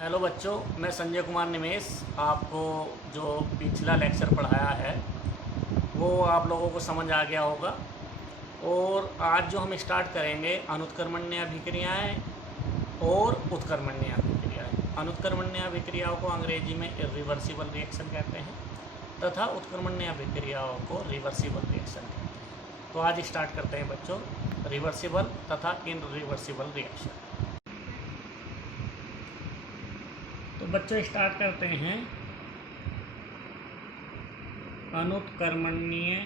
Hello बच्चों, मैं संजय कुमार निमेश आपको जो पिछला लेक्चर पढ़ाया है वो आप लोगों को समझ आ गया होगा। और आज जो हम स्टार्ट करेंगे अनुत्कर्मण्य अभिक्रियाएं और उत्कर्मण्य अभिक्रियाएं। अनुत्कर्मण्य अभिक्रियाओं को अंग्रेजी में इरिवर्सिबल रिएक्शन कहते हैं तथा उत्कर्मण्य अभिक्रियाओं को रिवर्सिबल रिएक्शन कहते हैं। तो आज स्टार्ट करते हैं बच्चों रिवर्सिबल तथा इनरिवर्सिबल रिएक्शन। तो बच्चों स्टार्ट करते हैं अनुत्कर्मण्य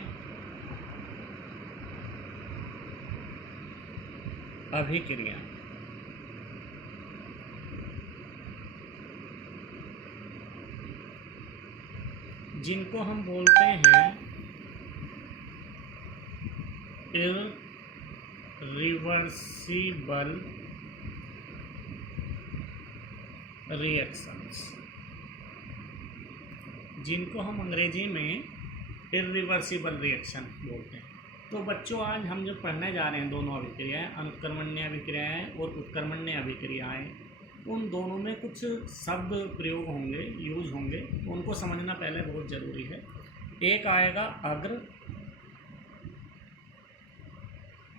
अभिक्रिया। जिनको हम बोलते हैं इरिवर्सिबल रिएक्शंस, जिनको हम अंग्रेजी में इरिवर्सिबल रिएक्शन बोलते हैं। तो बच्चों आज हम जो पढ़ने जा रहे हैं दोनों अभिक्रियाएं, अनुत्कर्मण्य अभिक्रियाएं और उत्कर्मण्य अभिक्रियाएं, उन दोनों में कुछ शब्द प्रयोग होंगे, यूज होंगे, उनको समझना पहले बहुत ज़रूरी है। एक आएगा अग्र,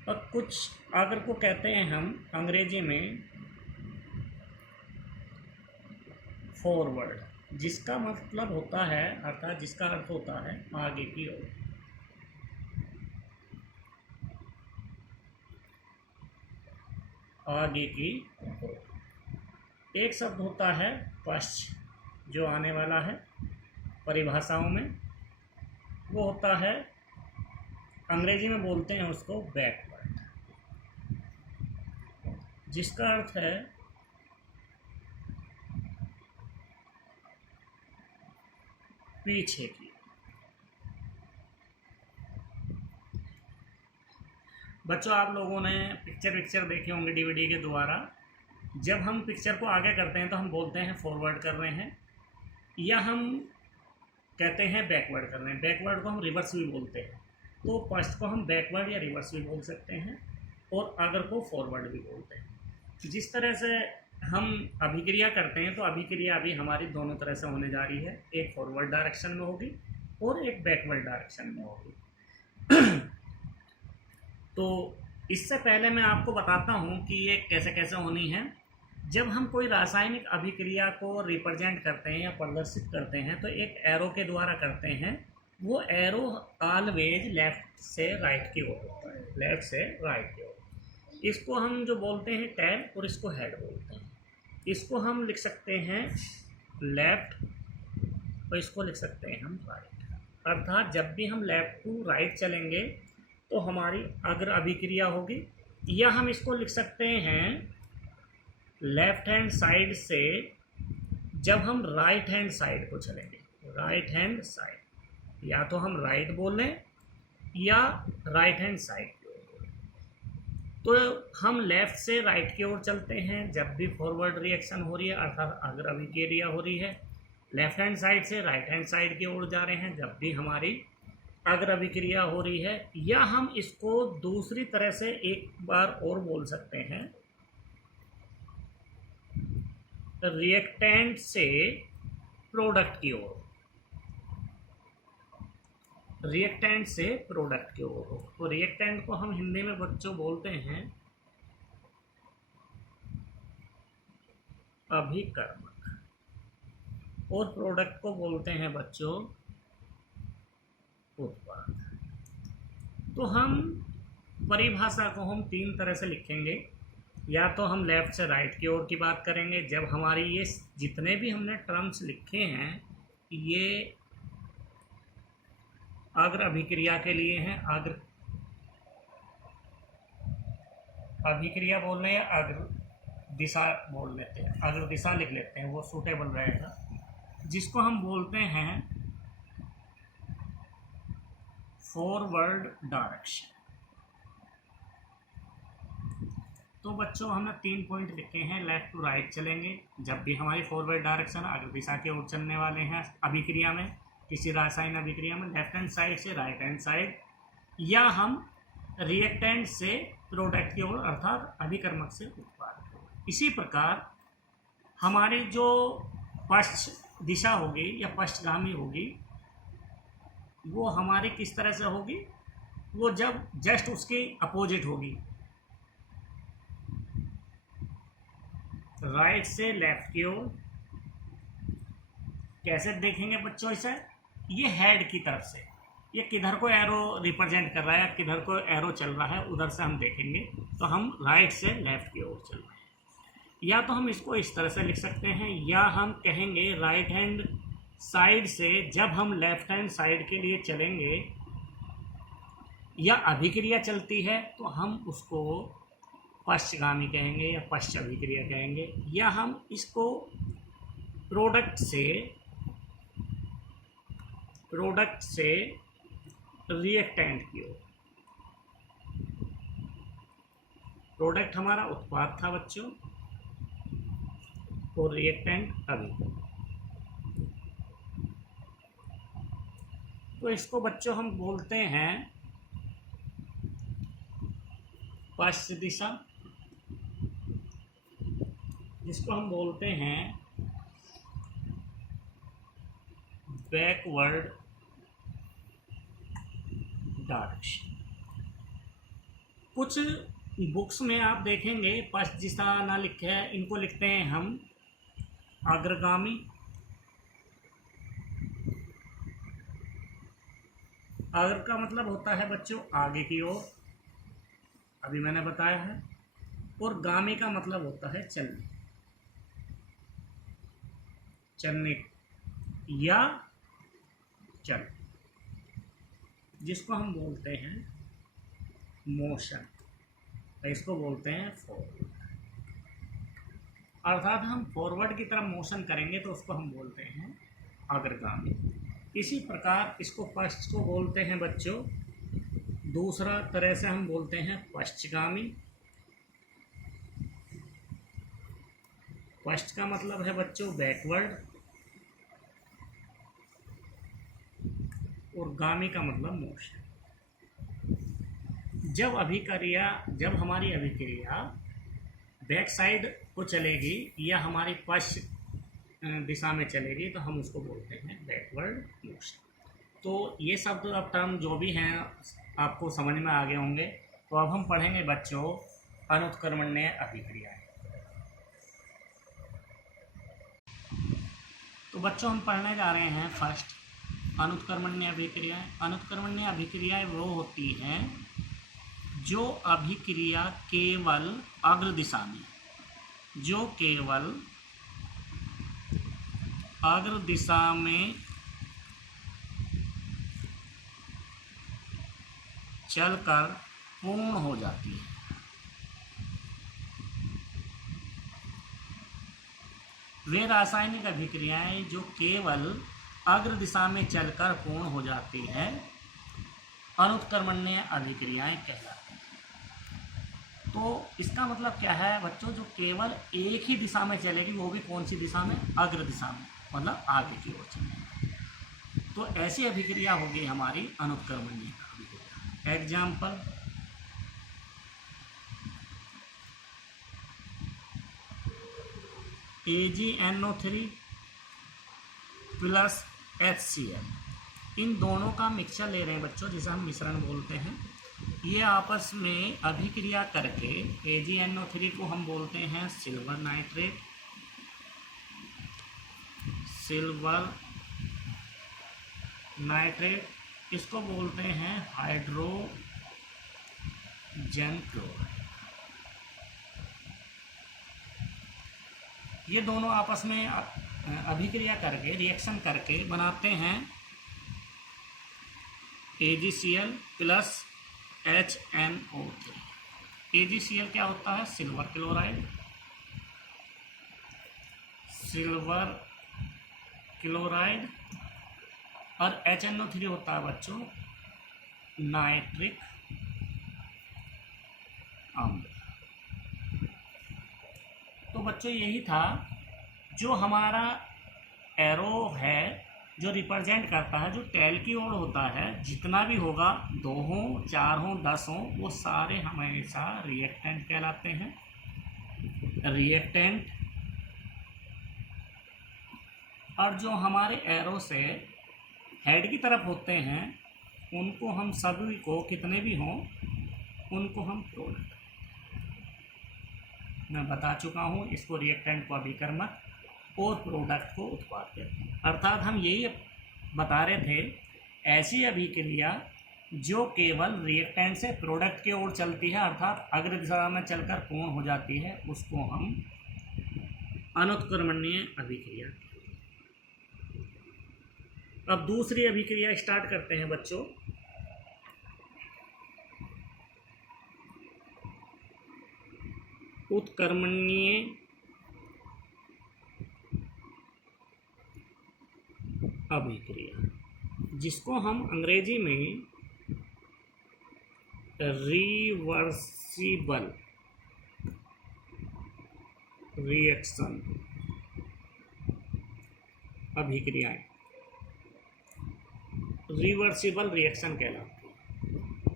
और कुछ अग्र को कहते हैं हम अंग्रेजी में फॉरवर्ड, जिसका मतलब होता है अर्थात जिसका अर्थ होता है आगे की ओर। आगे की ओर। एक शब्द होता है पश्च, जो आने वाला है परिभाषाओं में, वो होता है अंग्रेजी में बोलते हैं उसको बैकवर्ड, जिसका अर्थ है पीछे की। बच्चों आप लोगों ने पिक्चर देखे होंगे डीवीडी के द्वारा। जब हम पिक्चर को आगे करते हैं तो हम बोलते हैं फॉरवर्ड कर रहे हैं, या हम कहते हैं बैकवर्ड कर रहे हैं। बैकवर्ड को हम रिवर्स भी बोलते हैं। तो फर्स्ट को हम बैकवर्ड या रिवर्स भी बोल सकते हैं और अगर को फॉरवर्ड भी बोलते हैं। जिस तरह से हम अभिक्रिया करते हैं तो अभिक्रिया अभी हमारी दोनों तरह से होने जा रही है, एक फॉरवर्ड डायरेक्शन में होगी और एक बैकवर्ड डायरेक्शन में होगी। तो इससे पहले मैं आपको बताता हूँ कि ये कैसे कैसे होनी है। जब हम कोई रासायनिक अभिक्रिया को रिप्रेजेंट करते हैं या प्रदर्शित करते हैं तो एक एरो के द्वारा करते हैं। वो एरो ऑलवेज लेफ्ट से राइट की ओर होता है, लेफ्ट से राइट की ओर। इसको हम जो बोलते हैं टेल और इसको हेड बोलते हैं। इसको हम लिख सकते हैं लेफ्ट और इसको लिख सकते हैं हम राइट। अर्थात जब भी हम लेफ्ट टू राइट चलेंगे तो हमारी अग्र अभिक्रिया होगी, या हम इसको लिख सकते हैं लेफ्ट हैंड साइड से जब हम राइट हैंड साइड को चलेंगे। राइट हैंड साइड, या तो हम राइट बोलें या राइट हैंड साइड की ओर बोलें। तो हम लेफ्ट से राइट की ओर चलते हैं जब भी फॉरवर्ड रिएक्शन हो रही है, अर्थात अग्र अभिक्रिया हो रही है। लेफ्ट हैंड साइड से राइट हैंड साइड की ओर जा रहे हैं जब भी हमारी अग्र अभिक्रिया हो रही है। या हम इसको दूसरी तरह से एक बार और बोल सकते हैं, रिएक्टेंट से प्रोडक्ट की ओर। रिएक्टेंट से प्रोडक्ट की ओर हो तो रिएक्टेंट को हम हिंदी में बच्चों बोलते हैं अभिकर्मक, और प्रोडक्ट को बोलते हैं बच्चों उत्पाद। तो हम परिभाषा को हम तीन तरह से लिखेंगे। या तो हम लेफ्ट से राइट की ओर की बात करेंगे जब हमारी ये जितने भी हमने टर्म्स लिखे हैं ये अग्र अभिक्रिया के लिए हैं। अग्र अभिक्रिया बोल रहे हैं, अग्र दिशा बोल लेते हैं, अग्र दिशा लिख लेते हैं, वो सूटेबल रहेगा। जिसको हम बोलते हैं फॉरवर्ड डायरेक्शन। तो बच्चों हमने 3 पॉइंट लिखे हैं। लेफ्ट टू राइट चलेंगे जब भी हमारी फॉरवर्ड डायरेक्शन अग्र दिशा की ओर चलने वाले हैं अभिक्रिया में, किसी रासायनिक अभिक्रिया में लेफ्ट हैंड साइड से राइट हैंड साइड, या हम रिएक्टेंट से प्रोडक्ट की ओर अर्थात अभिकर्मक से उत्पाद की ओर। इसी प्रकार हमारी जो पश्च दिशा होगी या पश्चगामी होगी वो हमारी किस तरह से होगी, वो जब जस्ट उसकी अपोजिट होगी, राइट से लेफ्ट की ओर। कैसे देखेंगे बच्चों इसे, ये हेड की तरफ से, ये किधर को एरो रिप्रेजेंट कर रहा है, किधर को एरो चल रहा है उधर से हम देखेंगे तो हम राइट से लेफ्ट की ओर चल रहे हैं। या तो हम इसको इस तरह से लिख सकते हैं, या हम कहेंगे राइट हैंड साइड से जब हम लेफ्ट हैंड साइड के लिए चलेंगे या अभिक्रिया चलती है तो हम उसको पश्चगामी कहेंगे या पश्च अभिक्रिया कहेंगे, या हम इसको प्रोडक्ट से रिएक्टेंट की ओर। प्रोडक्ट हमारा उत्पाद था बच्चों और रिएक्टेंट अभिक्रिया। तो इसको बच्चों हम बोलते हैं पश्च दिशा, जिसको हम बोलते हैं बैकवर्ड डायरेक्शन। कुछ बुक्स में आप देखेंगे पश्च दिशा ना लिखे है, इनको लिखते हैं हम अग्रगामी। अग्र का मतलब होता है बच्चों आगे की ओर, अभी मैंने बताया है, और गामी का मतलब होता है चलने या चल, जिसको हम बोलते हैं मोशन, इसको बोलते हैं फॉरवर्ड। अर्थात हम फॉरवर्ड की तरफ मोशन करेंगे तो उसको हम बोलते हैं अग्रगामी। इसी प्रकार इसको पश्च को बोलते हैं बच्चों, दूसरा तरह से हम बोलते हैं पश्चगामी। पश्च का मतलब है बच्चों बैकवर्ड, और गामी का मतलब मोशन। जब हमारी अभिक्रिया बैक साइड को चलेगी या हमारी पश्च दिशा में चलेगी तो हम उसको बोलते हैं बैकवर्ड मोशन। तो ये शब्द अब टर्म जो भी हैं आपको समझ में आ गए होंगे। तो अब हम पढ़ेंगे बच्चों अनुत्क्रमण्य अभिक्रियाएं। तो बच्चों हम पढ़ने जा रहे हैं फर्स्ट अनुत्क्रमण्य अभिक्रियाएं। अनुत्क्रमण्य अभिक्रियाएं वो होती हैं जो अभिक्रिया केवल अग्र दिशा में, जो केवल अग्र दिशा में चलकर पूर्ण हो जाती है। वे रासायनिक अभिक्रियाएं जो केवल अग्र दिशा में चलकर पूर्ण हो जाती है अनुत्क्रमण्य अभिक्रियाएं कहलाती हैं। तो इसका मतलब क्या है बच्चों, जो केवल एक ही दिशा में चलेगी, वो भी कौन सी दिशा में, अग्र दिशा में, मतलब आगे की ओर चलेगी। तो ऐसी अभिक्रिया होगी हमारी अनुत्क्रमण्य अभिक्रिया। एग्जाम्पल, AgNO3 प्लस HCl, इन दोनों का मिक्सचर ले रहे हैं बच्चों, जिसे हम मिश्रण बोलते हैं। ये आपस में अभिक्रिया करके AgNO3 को हम बोलते हैं सिल्वर नाइट्रेट, इसको बोलते हैं हाइड्रोजन क्लोराइड। ये दोनों आपस में अभिक्रिया करके, रिएक्शन करके बनाते हैं AgCl प्लस HNO3। AgCl क्या होता है, सिल्वर क्लोराइड, और HNO3 होता है बच्चों नाइट्रिक अम्ल। तो बच्चों यही था जो हमारा एरो है, जो रिप्रेजेंट करता है, जो टेल की ओर होता है, जितना भी होगा 2 हो, 4 हो, 10 हो, वो सारे हमेशा रिएक्टेंट कहलाते हैं। रिएक्टेंट और जो हमारे एरो से हेड की तरफ होते हैं उनको हम सभी को, कितने भी हों, उनको हम प्रोडक्ट, मैं बता चुका हूँ, इसको रिएक्टेंट को अभिकर्मक और प्रोडक्ट को उत्पाद कहते हैं। अर्थात हम यही बता रहे थे, ऐसी अभिक्रिया जो केवल रिएक्टेंट से प्रोडक्ट की ओर चलती है, अर्थात अग्र दिशा में चलकर पूर्ण हो जाती है, उसको हम अनुत्क्रमणीय अभिक्रिया। अब दूसरी अभिक्रिया स्टार्ट करते हैं बच्चों। उत्क्रमणीय अभिक्रिया, जिसको हम अंग्रेजी में रिवर्सिबल रिएक्शन अभिक्रियाएं, रिवर्सिबल रिएक्शन कहलाती है।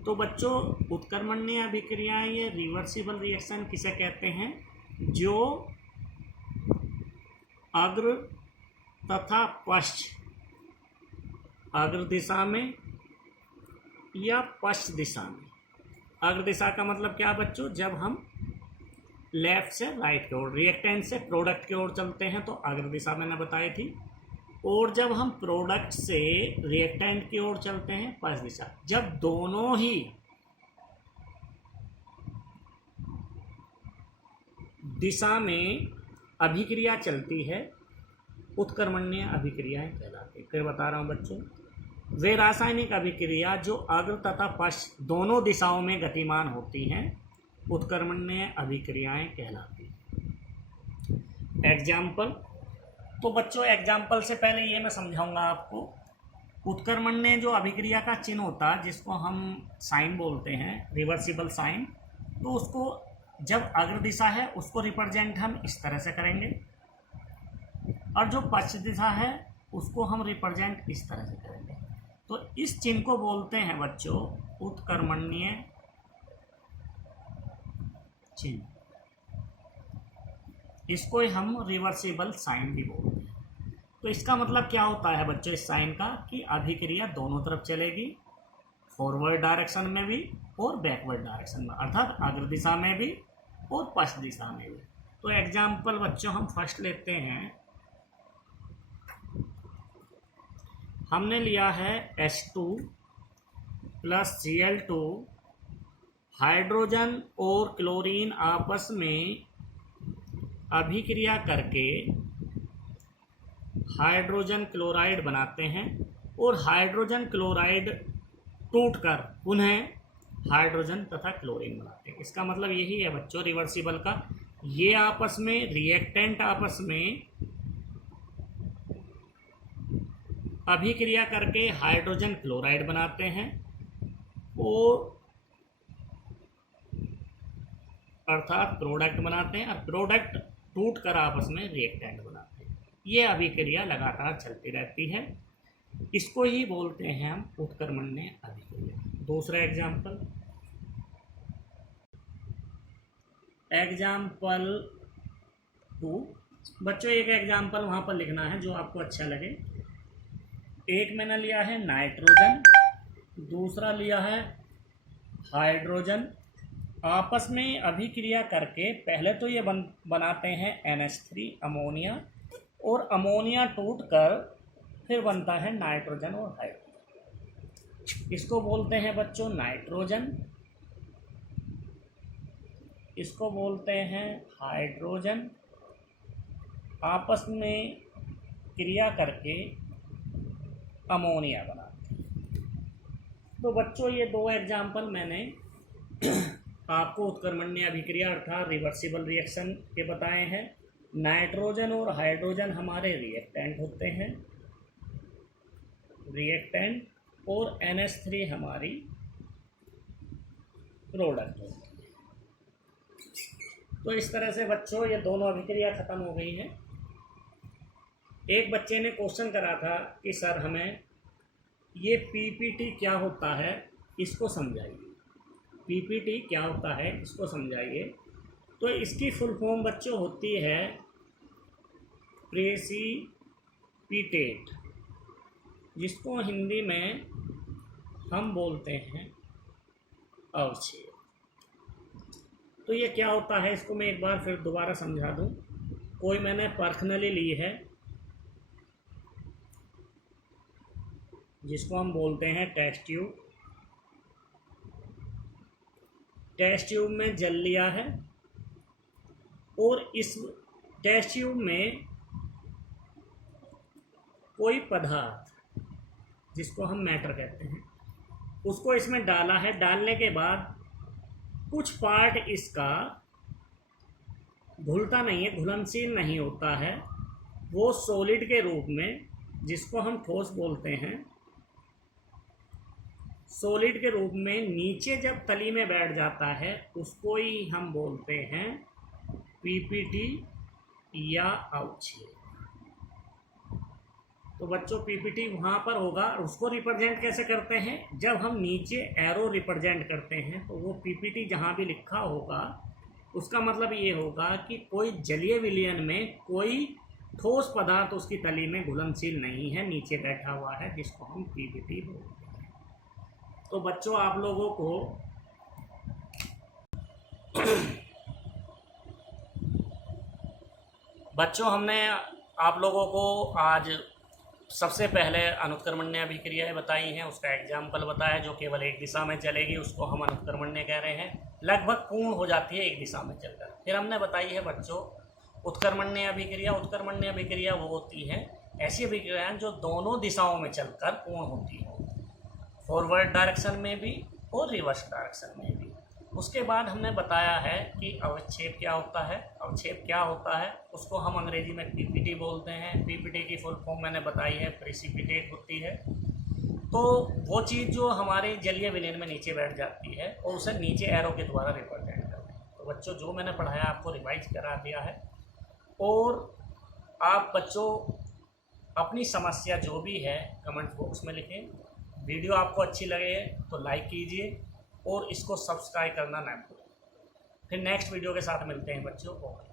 तो बच्चों, उत्क्रमणीय अभिक्रियाएं, ये रिवर्सिबल रिएक्शन किसे कहते हैं? जो अग्र तथा पश्च, अग्र दिशा में या पश्च दिशा में। अग्र दिशा का मतलब क्या बच्चों? जब हम लेफ्ट से राइट की ओर, रिएक्टेंट से प्रोडक्ट की ओर चलते हैं तो अग्र दिशा मैंने बताई थी, और जब हम प्रोडक्ट से रिएक्टेंट की ओर चलते हैं पश्च दिशा। जब दोनों ही दिशा में अभिक्रिया चलती है, उत्क्रमणीय अभिक्रियाएं कहलाती है। फिर बता रहा हूं बच्चों, वे रासायनिक अभिक्रिया जो अग्र तथा पश्च दोनों दिशाओं में गतिमान होती हैं, उत्क्रमणीय अभिक्रियाएं कहलाती हैं। एग्जाम्पल, तो बच्चों एग्जाम्पल से पहले ये मैं समझाऊंगा आपको। उत्क्रमणीय जो अभिक्रिया का चिन्ह होता है, जिसको हम साइन बोलते हैं, रिवर्सिबल साइन, तो उसको जब अग्र दिशा है उसको रिप्रेजेंट हम इस तरह से करेंगे, और जो पश्च दिशा है उसको हम रिप्रेजेंट इस तरह से करेंगे। तो इस चिन्ह को बोलते हैं बच्चों उत्क्रमणीय चिन्ह। इसको हम रिवर्सिबल साइन भी बोलते हैं। तो इसका मतलब क्या होता है बच्चों इस साइन का? कि अभिक्रिया दोनों तरफ चलेगी, फॉरवर्ड डायरेक्शन में भी और बैकवर्ड डायरेक्शन में, अर्थात अग्र दिशा में भी और पश्च दिशा में भी। तो एग्जाम्पल बच्चों हम फर्स्ट लेते हैं। हमने लिया है H2 प्लस Cl2, हाइड्रोजन और क्लोरीन आपस में अभिक्रिया करके हाइड्रोजन क्लोराइड बनाते हैं, और हाइड्रोजन क्लोराइड टूटकर पुनः हाइड्रोजन तथा क्लोरीन बनाते हैं। इसका मतलब यही है बच्चों रिवर्सिबल का, ये आपस में, रिएक्टेंट आपस में अभिक्रिया करके हाइड्रोजन क्लोराइड बनाते हैं, और अर्थात प्रोडक्ट बनाते हैं, और प्रोडक्ट टूट कर आपस में रिएक्टेंट बनाते हैं। ये अभिक्रिया लगातार चलती रहती है, इसको ही बोलते हैं हम उत्क्रमणीय अभिक्रिया। दूसरा एग्जाम्पल, एग्जाम्पल 2। बच्चों एक एग्जाम्पल वहाँ पर लिखना है जो आपको अच्छा लगे। एक मैंने लिया है नाइट्रोजन, दूसरा लिया है हाइड्रोजन, आपस में अभिक्रिया करके पहले तो ये बनाते हैं NH3 अमोनिया, और अमोनिया टूट कर फिर बनता है नाइट्रोजन और हाइड्रोजन। इसको बोलते हैं बच्चों नाइट्रोजन, इसको बोलते हैं हाइड्रोजन, आपस में क्रिया करके अमोनिया बनाते हैं। तो बच्चों ये दो एग्जाम्पल मैंने आपको उत्क्रमणीय अभिक्रिया अर्थात रिवर्सिबल रिएक्शन के बताए हैं। नाइट्रोजन और हाइड्रोजन हमारे रिएक्टेंट होते हैं, रिएक्टेंट, और NH3 हमारी प्रोडक्ट होती है। तो इस तरह से बच्चों ये दोनों अभिक्रिया खत्म हो गई हैं। एक बच्चे ने क्वेश्चन करा था कि सर हमें ये PPT क्या होता है, इसको समझाइए। PPT क्या होता है, इसको समझाइए। तो इसकी फुल फॉर्म बच्चों होती है प्रेसिपिटेट, जिसको हिंदी में हम बोलते हैं अवक्षेप। तो ये क्या होता है, इसको मैं एक बार फिर दोबारा समझा दूं। कोई मैंने पर्सनली ली है जिसको हम बोलते हैं टेस्ट ट्यूब। टेस्ट ट्यूब में जल लिया है और इस टेस्ट ट्यूब में कोई पदार्थ जिसको हम मैटर कहते हैं उसको इसमें डाला है। डालने के बाद कुछ पार्ट इसका घुलता नहीं है, घुलनशील नहीं होता है, वो सॉलिड के रूप में, जिसको हम ठोस बोलते हैं, सॉलिड के रूप में नीचे जब तली में बैठ जाता है उसको ही हम बोलते हैं पीपीटी या अवक्षेप। तो बच्चों पीपीटी वहाँ पर होगा। उसको रिप्रेजेंट कैसे करते हैं, जब हम नीचे एरो रिप्रेजेंट करते हैं तो वो पीपीटी जहाँ भी लिखा होगा उसका मतलब ये होगा कि कोई जलीय विलयन में कोई ठोस पदार्थ उसकी तली में घुलनशील नहीं है, नीचे बैठा हुआ है, जिसको हम पीपीटी बोलते हैं। तो बच्चों आप लोगों को हमने आप लोगों को आज सबसे पहले अनुत्क्रमण्य अभिक्रियाएं बताई हैं, उसका एग्जाम्पल बताया जो केवल एक दिशा में चलेगी, उसको हम अनुत्क्रमण्य कह रहे हैं। लगभग पूर्ण हो जाती है एक दिशा में चलकर। फिर हमने बताई है बच्चों उत्क्रमण्य अभिक्रिया। उत्क्रमण्य अभिक्रिया वो होती है ऐसी अभिक्रियाएं जो दोनों दिशाओं में चलकर पूर्ण होती हो, फॉरवर्ड डायरेक्शन में भी और रिवर्स डायरेक्शन में भी। उसके बाद हमने बताया है कि अवक्षेप क्या होता है। अवक्षेप क्या होता है उसको हम अंग्रेजी में पीपीटी बोलते हैं। पीपीटी की फुल फॉर्म मैंने बताई है, प्रेसिपिटेट होती है। तो वो चीज़ जो हमारे जलीय विलयन में नीचे बैठ जाती है और उसे नीचे एरो के द्वारा रिप्रेजेंट करते हैं। तो बच्चों जो मैंने पढ़ाया आपको रिवाइज करा दिया है। और आप बच्चों अपनी समस्या जो भी है कमेंट बॉक्स में लिखें। वीडियो आपको अच्छी लगे तो लाइक कीजिए और इसको सब्सक्राइब करना ना भूलें। फिर नेक्स्ट वीडियो के साथ मिलते हैं बच्चों। ओके।